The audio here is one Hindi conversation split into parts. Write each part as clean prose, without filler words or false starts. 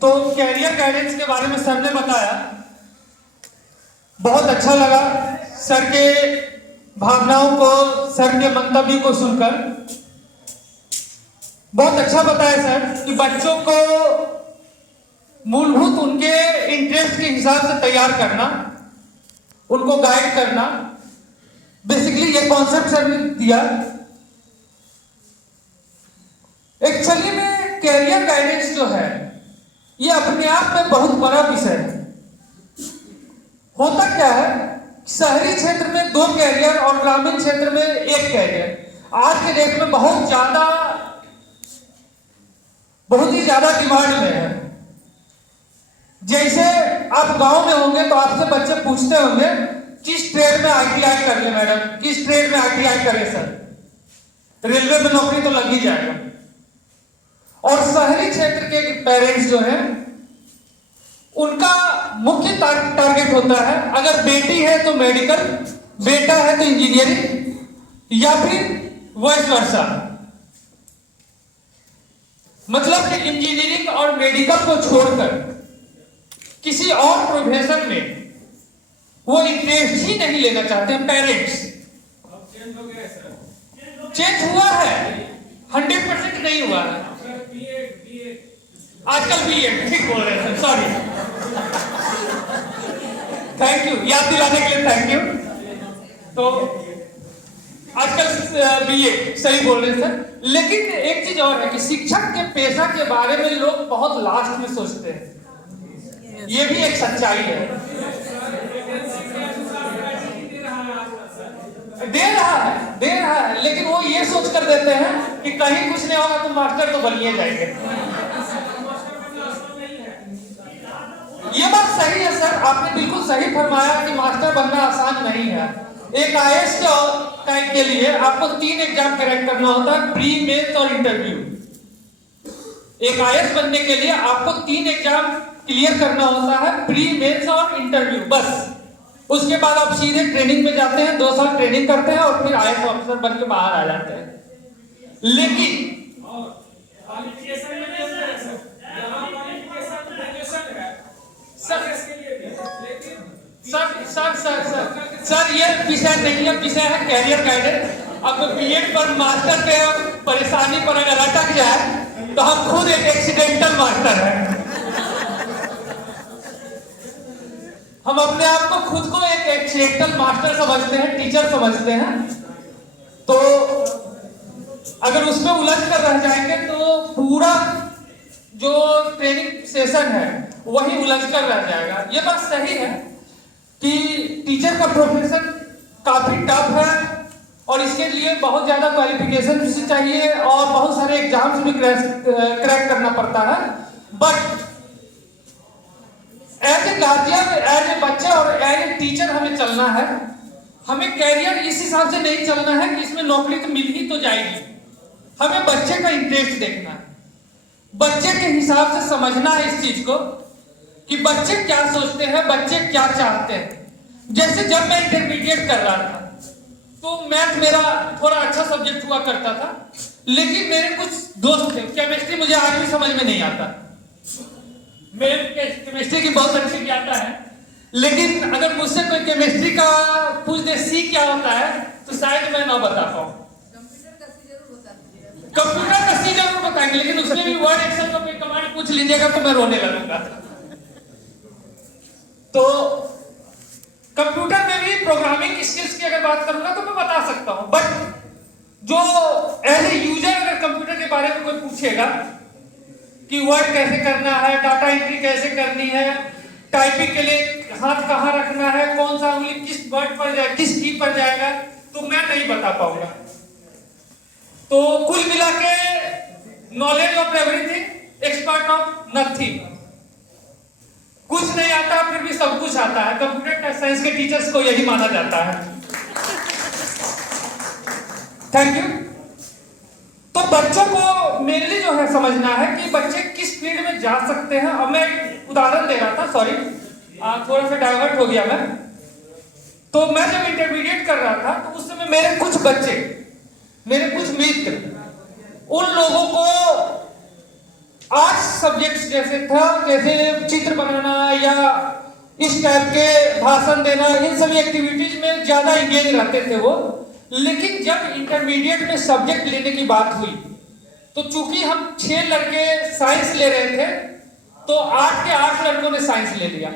तो कैरियर गाइडेंस के बारे में सर ने बताया, बहुत अच्छा लगा सर के भावनाओं को, सर के मंतव्य को सुनकर। बहुत अच्छा बताया सर कि बच्चों को मूलभूत उनके इंटरेस्ट के हिसाब से तैयार करना, उनको गाइड करना, बेसिकली ये कॉन्सेप्ट सर ने दिया। एक्चुअली में कैरियर गाइडेंस जो है ये अपने आप में बहुत बड़ा विषय है। होता क्या है, शहरी क्षेत्र में 2 कैरियर और ग्रामीण क्षेत्र में 1 कैरियर आज के डेट में बहुत ही ज्यादा डिमांड में है। जैसे आप गांव में होंगे तो आपसे बच्चे पूछते होंगे किस ट्रेड में आईटीआई कर ले मैडम, किस ट्रेड में आईटीआई करें सर, रेलवे में नौकरी तो लग ही जाएगा। और शहरी क्षेत्र के पेरेंट्स जो हैं उनका मुख्य टारगेट होता है, अगर बेटी है तो मेडिकल, बेटा है तो इंजीनियरिंग या फिर वाइस वर्सा। मतलब कि इंजीनियरिंग और मेडिकल को छोड़कर किसी और प्रोफेशन में वो इंटरेस्ट ही नहीं लेना चाहते हैं पेरेंट्स। चेंज हुआ है, 100% नहीं हुआ है। आजकल बीएड, ठीक बोल रहे हैं सर, सॉरी, थैंक यू याद दिलाने के लिए, थैंक यू। तो आजकल बीएड सही बोल रहे हैं सर। लेकिन एक चीज और है कि शिक्षक के पेशा के बारे में लोग बहुत लास्ट में सोचते हैं, ये भी एक सच्चाई है। दे रहा है, लेकिन वो ये सोच कर देते हैं कि कहीं कुछ नहीं होगा तो मास्टर तो बनिए जाएंगे। ये बात सही है सर, आपने बिल्कुल सही फरमाया कि मास्टर बनना आसान नहीं है। एक आईएएस के लिए आपको 3 एग्जाम क्रैक करना होता है, प्री, मेंस और इंटरव्यू। एक आईएएस बनने के लिए आपको 3 एग्जाम क्लियर करना होता है, प्री, मेंस और इंटरव्यू, बस। उसके बाद आप सीधे ट्रेनिंग में जाते हैं, 2 साल ट्रेनिंग करते हैं और फिर आईएएस ऑफिसर बन के बाहर आ जाते हैं। लेकिन सर ये विषय नहीं है, विषय है कैरियर गाइडेंस। अब बीएड पर मास्टर के परेशानी पर अगर अटक जाए तो हम खुद एक एक्सीडेंटल मास्टर हैं। हम अपने आप को खुद को एक एक्सीडेंटल मास्टर समझते हैं, टीचर समझते हैं। तो अगर उसमें उलझ कर रह जाएंगे तो पूरा जो ट्रेनिंग सेशन है वही उलझ कर रह जाएगा। ये बात सही है कि टीचर का प्रोफेशन काफी टफ है और इसके लिए बहुत ज्यादा क्वालिफिकेशन भी चाहिए और बहुत सारे एग्जाम्स भी क्रैक करना पड़ता है। But as a guardian, as a बच्चा और एज ए टीचर हमें चलना है। हमें कैरियर इस हिसाब से नहीं चलना है कि इसमें नौकरी तो मिल ही तो जाएगी। हमें बच्चे का इंटरेस्ट देखना है, बच्चे के हिसाब से समझना है इस चीज को कि बच्चे क्या सोचते हैं, बच्चे क्या चाहते हैं। जैसे जब मैं इंटरमीडिएट कर रहा था तो मैथ मेरा थोड़ा अच्छा सब्जेक्ट हुआ करता था, लेकिन मेरे कुछ दोस्त थे, केमिस्ट्री मुझे आज भी समझ में नहीं आता। मेरे केमिस्ट्री की बहुत अच्छी ज्ञाता है, लेकिन अगर मुझसे कोई केमिस्ट्री का पूछ दे सी क्या होता है तो शायद मैं ना बता पाऊं। कंप्यूटर का सी जरूर बताएंगे, लेकिन उसमें भी वर्ड एक्सेल का कोई कमांड पूछ लीजिएगा तो मैं रोने लगूंगा। तो कंप्यूटर में भी प्रोग्रामिंग स्किल्स की अगर बात करूंगा तो मैं बता सकता हूं, बट जो एज ए यूजर अगर कंप्यूटर के बारे में कोई पूछेगा कि वर्ड कैसे करना है, डाटा एंट्री कैसे करनी है, टाइपिंग के लिए हाथ कहाँ रखना है, कौन सा उंगली किस वर्ड पर जाए, किस की पर जाएगा, तो मैं नहीं बता पाऊंगा। तो कुल मिला के knowledge of everything, expert of nothing. कुछ नहीं आता फिर भी सब कुछ आता है। कंप्यूटर साइंस के टीचर्स को यही माना जाता है। Thank you. तो बच्चों को मेनली जो है समझना है कि बच्चे किस फील्ड में जा सकते हैं। अब मैं एक उदाहरण दे रहा था, सॉरी थोड़ा सा डाइवर्ट हो गया मैं। तो मैं जब इंटरमीडिएट कर रहा था तो उस समय मेरे कुछ बच्चे, मेरे कुछ मित्र, उन लोगों को आर्ट्स सब्जेक्ट्स जैसे था, जैसे चित्र बनाना या इस टाइप के भाषण देना, इन सभी एक्टिविटीज में ज्यादा इंगेज रहते थे वो। लेकिन जब इंटरमीडिएट में सब्जेक्ट लेने की बात हुई तो चूंकि हम 6 लड़के साइंस ले रहे थे तो 8 के 8 लड़कों ने साइंस ले लिया।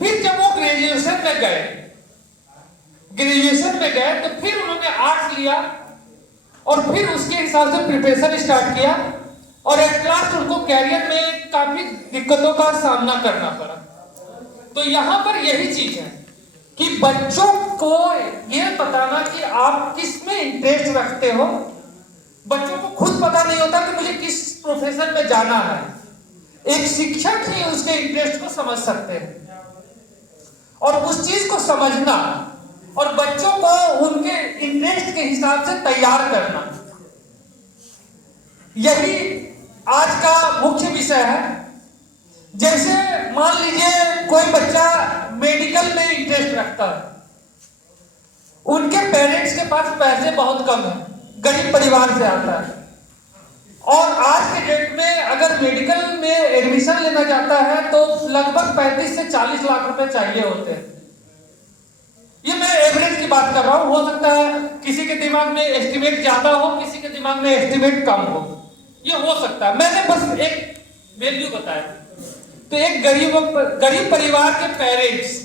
फिर जब वो ग्रेजुएशन में गए तो फिर उन्होंने आर्ट्स लिया और फिर उसके हिसाब से प्रिपरेशन स्टार्ट किया और एट लास्ट उनको कैरियर में काफी दिक्कतों का सामना करना पड़ा। तो यहां पर यही चीज है कि बच्चों को यह बताना कि आप किस में इंटरेस्ट रखते हो। बच्चों को खुद पता नहीं होता कि मुझे किस प्रोफेशन में जाना है। एक शिक्षक ही उसके इंटरेस्ट को समझ सकते हैं और उस चीज को समझना और बच्चों को उनके इंटरेस्ट के हिसाब से तैयार करना, यही आज का मुख्य विषय है। जैसे मान लीजिए कोई बच्चा मेडिकल में इंटरेस्ट रखता है, उनके पेरेंट्स के पास पैसे बहुत कम है, गरीब परिवार से आता है और आज के डेट में अगर मेडिकल में एडमिशन लेना चाहता है तो लगभग 35 से 40 लाख रुपए चाहिए होते हैं। ये मैं एवरेज की बात कर रहा हूं, हो सकता है किसी के दिमाग में एस्टिमेट ज्यादा हो, किसी के दिमाग में एस्टिमेट कम हो, ये हो सकता है। मैंने बस एक वैल्यू बताया। तो एक गरीब परिवार के पेरेंट्स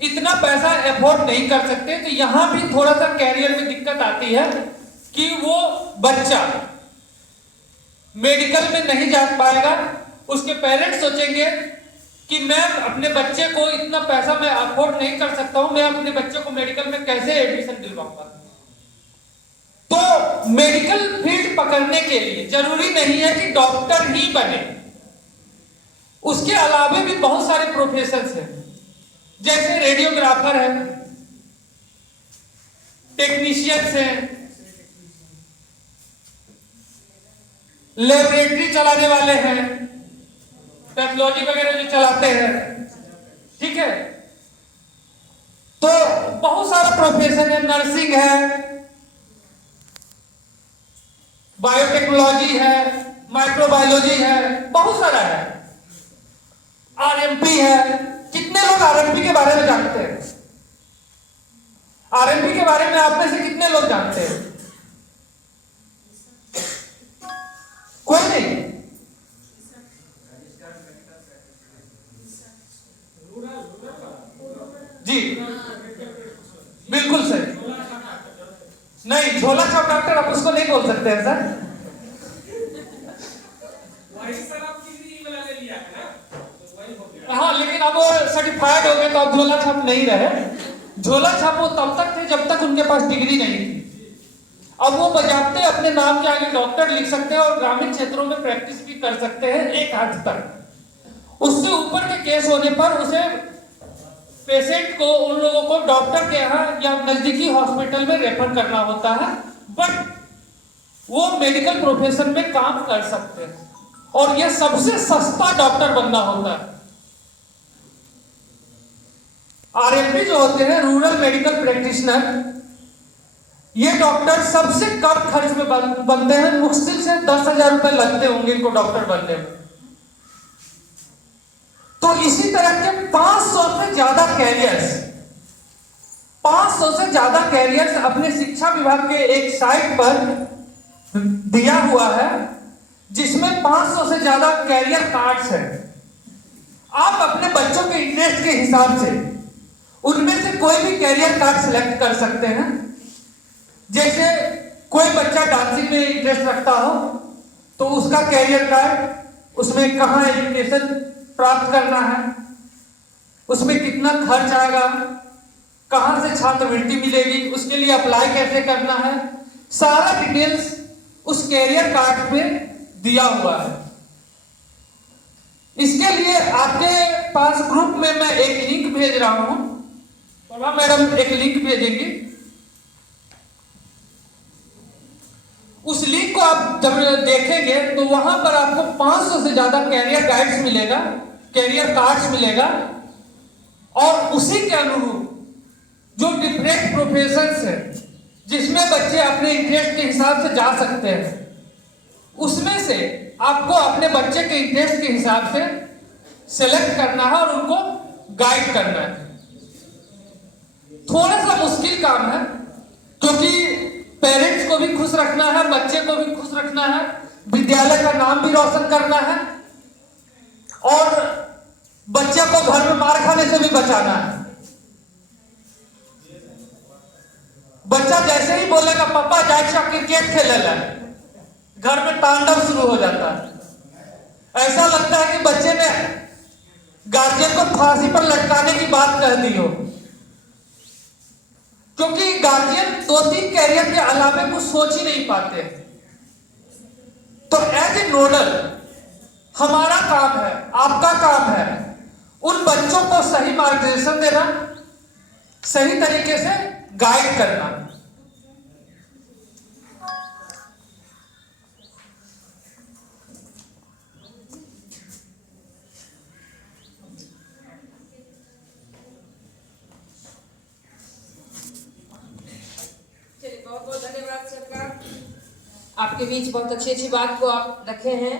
इतना पैसा अफोर्ड नहीं कर सकते, तो यहां भी थोड़ा सा कैरियर में दिक्कत आती है कि वो बच्चा मेडिकल में नहीं जा पाएगा। उसके पेरेंट्स सोचेंगे कि मैं अपने बच्चे को इतना पैसा मैं अफोर्ड नहीं कर सकता हूं, मैं अपने बच्चे को मेडिकल में कैसे एडमिशन दिलवाऊंगा। तो मेडिकल फील्ड पकड़ने के लिए जरूरी नहीं है कि डॉक्टर ही बने, उसके अलावा भी बहुत सारे प्रोफेशंस हैं। जैसे रेडियोग्राफर है, टेक्नीशियंस हैं, लेबोरेटरी चलाने वाले हैं, पैथोलॉजी वगैरह जो चलाते हैं, ठीक है। तो बहुत सारा प्रोफेशन है, नर्सिंग है, बायोटेक्नोलॉजी है, माइक्रोबायोलॉजी है, बहुत सारा है, आरएमपी है। कितने लोग आरएमपी के बारे में जानते हैं? आरएमपी के बारे में आप में से कितने लोग जानते हैं? कोई नहीं। जी बिल्कुल सही। नहीं, झोला छाप डॉक्टर आप उसको नहीं बोल सकते हैं सर। हाँ, लेकिन अब वो सर्टिफाइड हो गए तो अब झोला छाप नहीं रहे। झोला छाप वो तब तक थे जब तक उनके पास डिग्री नहीं थी। अब वो बजाते अपने नाम के आगे डॉक्टर लिख सकते हैं और ग्रामीण क्षेत्रों में प्रैक्टिस भी कर सकते हैं एक हद तक। उससे ऊपर के केस होने पर उसे पेशेंट को, उन लोगों को डॉक्टर के यहाँ या नजदीकी हॉस्पिटल में रेफर करना होता है, बट वो मेडिकल प्रोफेशन में काम कर सकते हैं और ये सबसे सस्ता डॉक्टर बनना होता है। आरएमपी जो होते हैं, रूरल मेडिकल प्रैक्टिशनर, ये डॉक्टर सबसे कम खर्च में बनते हैं। मुश्किल से 10,000 रुपए लगते होंगे इनको डॉक्टर बनने में। तो इसी तरह के 500 से ज्यादा कैरियर्स अपने शिक्षा विभाग के एक साइट पर दिया हुआ है, जिसमें 500 से ज्यादा कैरियर कार्ड्स हैं। आप अपने बच्चों के इंटरेस्ट के हिसाब से उनमें से कोई भी कैरियर कार्ड सिलेक्ट कर सकते हैं। जैसे कोई बच्चा डांसिंग में इंटरेस्ट रखता हो तो उसका कैरियर कार्ड, उसमें कहाँ एजुकेशन प्राप्त करना है, उसमें कितना खर्च आएगा, कहां से छात्रवृत्ति मिलेगी, उसके लिए अप्लाई कैसे करना है, सारा डिटेल्स उस कैरियर कार्ड पे दिया हुआ है। इसके लिए आपके पास ग्रुप में मैं एक लिंक भेज रहा हूं, प्रभा मैडम एक लिंक भेजेंगी। उस लिंक को आप जब देखेंगे तो वहां पर आपको 500 से ज्यादा कैरियर गाइड्स मिलेगा, कैरियर कार्ड्स मिलेगा और उसी के अनुरूप जो डिफरेंट प्रोफेशंस है जिसमें बच्चे अपने इंटरेस्ट के हिसाब से जा सकते हैं, उसमें से आपको अपने बच्चे के इंटरेस्ट के हिसाब से सेलेक्ट करना है और उनको गाइड करना है। थोड़ा सा मुश्किल काम है, क्योंकि पेरेंट्स को भी खुश रखना है, बच्चे को भी खुश रखना है, विद्यालय का नाम भी रोशन करना है और बच्चे को घर में मार खाने से भी बचाना है। बच्चा जैसे ही बोलेगा पापा जाए क्रिकेट खेले ला, घर में तांडव शुरू हो जाता है। ऐसा लगता है कि बच्चे ने गार्जियन को फांसी पर लटकाने की बात कह दी हो, क्योंकि गार्जियन 2-3 कैरियर के अलावे कुछ सोच ही नहीं पाते। तो एज ए नोडल हमारा काम है, आपका काम है उन बच्चों को सही मार्गदर्शन देना, सही तरीके से गाइड करना। चलिए, बहुत बहुत धन्यवाद सबका। आपके बीच बहुत अच्छी अच्छी बात को आप रखे हैं।